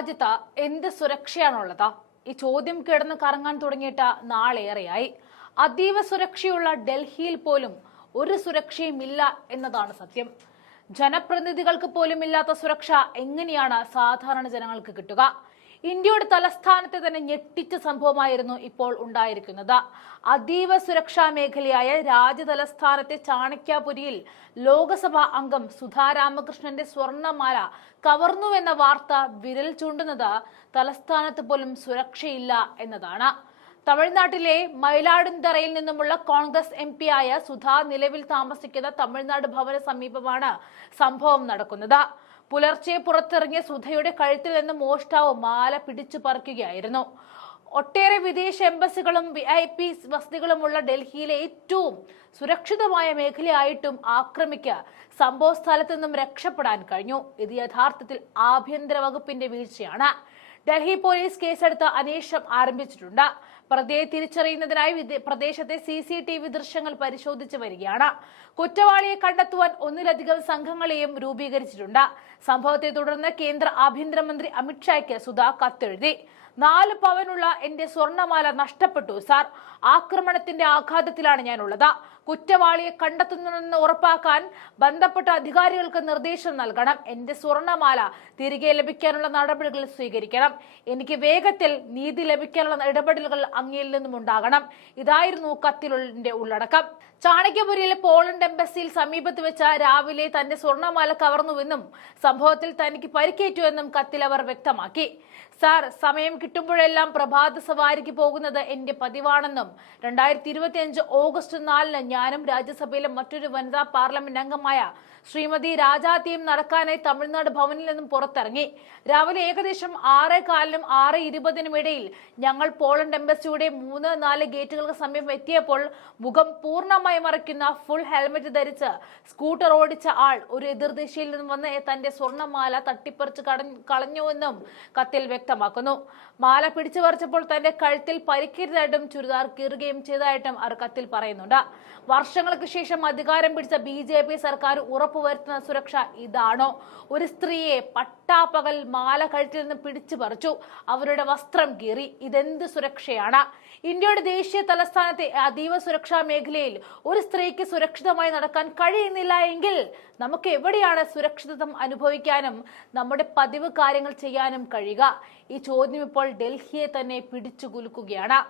രാജ്യത്ത് എന്ത് സുരക്ഷയാണുള്ളത്? ഈ ചോദ്യം കിടന്ന് കറങ്ങാൻ തുടങ്ങിയിട്ട് നാളേറെയായി. അതീവ സുരക്ഷയുള്ള ഡൽഹിയിൽ പോലും ഒരു സുരക്ഷയുമില്ല എന്നതാണ് സത്യം. ജനപ്രതിനിധികൾക്ക് പോലും ഇല്ലാത്ത സുരക്ഷ എങ്ങനെയാണ് സാധാരണ ജനങ്ങൾക്ക് കിട്ടുക? ഇന്ത്യയുടെ തലസ്ഥാനത്തെ തന്നെ ഞെട്ടിച്ച സംഭവമായിരുന്നു ഇപ്പോൾ ഉണ്ടായിരിക്കുന്നത്. അതീവ സുരക്ഷാ മേഖലയായ രാജ്യതലസ്ഥാനത്തെ ചാണക്യപുരിയിൽ ലോക്സഭാ അംഗം സുധാ രാമകൃഷ്ണന്റെ സ്വർണമാല കവർന്നുവെന്ന വാർത്ത വിരൽ ചൂണ്ടുന്നത് തലസ്ഥാനത്ത് പോലും സുരക്ഷയില്ല എന്നതാണ്. തമിഴ്നാട്ടിലെ മയിലാടുംതറയിൽ നിന്നുമുള്ള കോൺഗ്രസ് MP ആയ സുധാ നിലവിൽ താമസിക്കുന്ന തമിഴ്നാട് ഭവന സമീപമാണ് സംഭവം നടക്കുന്നത്. പുലർച്ചെ പുറത്തിറങ്ങിയ സുധയുടെ കഴുത്തിൽ നിന്ന് മോഷ്ടാവ് മാല പിടിച്ചു പറിക്കുകയായിരുന്നു. ഒട്ടേറെ വിദേശ എംബസികളും VIP വസതികളുമുള്ള ഡൽഹിയിലെ ഏറ്റവും സുരക്ഷിതമായ മേഖലയായിട്ടും ആക്രമിക്ക് സംഭവ സ്ഥലത്തു നിന്നും രക്ഷപ്പെടാൻ കഴിഞ്ഞു. ഇത് യഥാർത്ഥത്തിൽ ആഭ്യന്തര വകുപ്പിന്റെ വീഴ്ചയാണ്. ഡൽഹി പോലീസ് കേസെടുത്ത് അന്വേഷണം ആരംഭിച്ചിട്ടുണ്ട്. പ്രതിയെ തിരിച്ചറിയുന്നതിനായി പ്രദേശത്തെ CCTV ദൃശ്യങ്ങൾ പരിശോധിച്ചു വരികയാണ്. കുറ്റവാളിയെ കണ്ടെത്തുവാൻ ഒന്നിലധികം സംഘങ്ങളെയും രൂപീകരിച്ചിട്ടുണ്ട്. സംഭവത്തെ തുടർന്ന് കേന്ദ്ര ആഭ്യന്തരമന്ത്രി അമിത്ഷായ്ക്ക് സുധാ കത്തെഴുതി. 4 പവനുള്ള എന്റെ സ്വർണമാല നഷ്ടപ്പെട്ടു സാർ. ആക്രമണത്തിന്റെ ആഘാതത്തിലാണ് ഞാനുള്ളത്. കുറ്റവാളിയെ കണ്ടെത്തുന്നതെന്ന് ഉറപ്പാക്കാൻ ബന്ധപ്പെട്ട അധികാരികൾക്ക് നിർദ്ദേശം നൽകണം. എന്റെ സ്വർണമാല തിരികെ ലഭിക്കാനുള്ള നടപടികൾ സ്വീകരിക്കണം. എനിക്ക് വേഗത്തിൽ നീതി ലഭിക്കാനുള്ള ഇടപെടലുകൾ അങ്ങയിൽ നിന്നും ഉണ്ടാകണം. ഇതായിരുന്നു കത്തിലെ ഉള്ളടക്കം. ചാണക്യപുരിയിലെ പോളണ്ട് എംബസിയിൽ സമീപത്ത് വെച്ച രാവിലെ തന്റെ സ്വർണമാല കവർന്നുവെന്നും സംഭവത്തിൽ തനിക്ക് പരിക്കേറ്റുവെന്നും കത്തിൽ അവർ വ്യക്തമാക്കി. സാർ, സമയം കിട്ടുമ്പോഴെല്ലാം പ്രഭാത സവാരിക്ക് പോകുന്നത് എന്റെ പതിവാണെന്നും 2025 ഓഗസ്റ്റ് 4 ഞാനും രാജ്യസഭയിലെ മറ്റൊരു വനിതാ പാർലമെന്റ് അംഗമായ ശ്രീമതി രാജാത്തിയും നടക്കാനായി തമിഴ്നാട് ഭവനിൽ നിന്നും പുറത്തിറങ്ങി. രാവിലെ ഏകദേശം 6:15 6:20 ഇടയിൽ ഞങ്ങൾ പോളണ്ട് എംബസിയുടെ 3-4 ഗേറ്റുകൾക്ക് സമീപം എത്തിയപ്പോൾ മുഖം പൂർണ്ണമായി മറയ്ക്കുന്ന ഫുൾ ഹെൽമെറ്റ് ധരിച്ച് സ്കൂട്ടർ ഓടിച്ച ആൾ ഒരു എതിർദിശയിൽ നിന്നും വന്ന് തന്റെ സ്വർണ്ണമാല തട്ടിപ്പറിച്ച് കളഞ്ഞുവെന്നും കത്തിൽ വ്യക്തമാക്കുന്നു. മാല പിടിച്ചു പറിച്ചപ്പോൾ തന്റെ കഴുത്തിൽ പരിക്കേറ്റതായിട്ടും ചുരിദാർ കീറുകയും ചെയ്തതായിട്ടും അവർ കത്തിൽ പറയുന്നുണ്ട്. വർഷങ്ങൾക്ക് ശേഷം അധികാരം പിടിച്ച BJP സർക്കാർ ഉറപ്പുവരുത്തുന്ന സുരക്ഷ ഇതാണോ? ഒരു സ്ത്രീയെ പട്ടാപ്പകൽ മാല കഴുത്തിൽ നിന്ന് പിടിച്ചു പറിച്ചു, അവരുടെ വസ്ത്രം കീറി. ഇതെന്ത് സുരക്ഷയാണ്? ഇന്ത്യയുടെ ദേശീയ തലസ്ഥാനത്തെ അതീവ സുരക്ഷാ മേഖലയിൽ ഒരു സ്ത്രീക്ക് സുരക്ഷിതമായി നടക്കാൻ കഴിയുന്നില്ല എങ്കിൽ നമുക്ക് എവിടെയാണ് സുരക്ഷിതത്വം അനുഭവിക്കാനും നമ്മുടെ പതിവ് കാര്യങ്ങൾ ചെയ്യാനും കഴിയുക? ഈ ചോദ്യം ഇപ്പോൾ ഡൽഹിയെ തന്നെ പിടിച്ചു കുലുക്കുകയാണ്.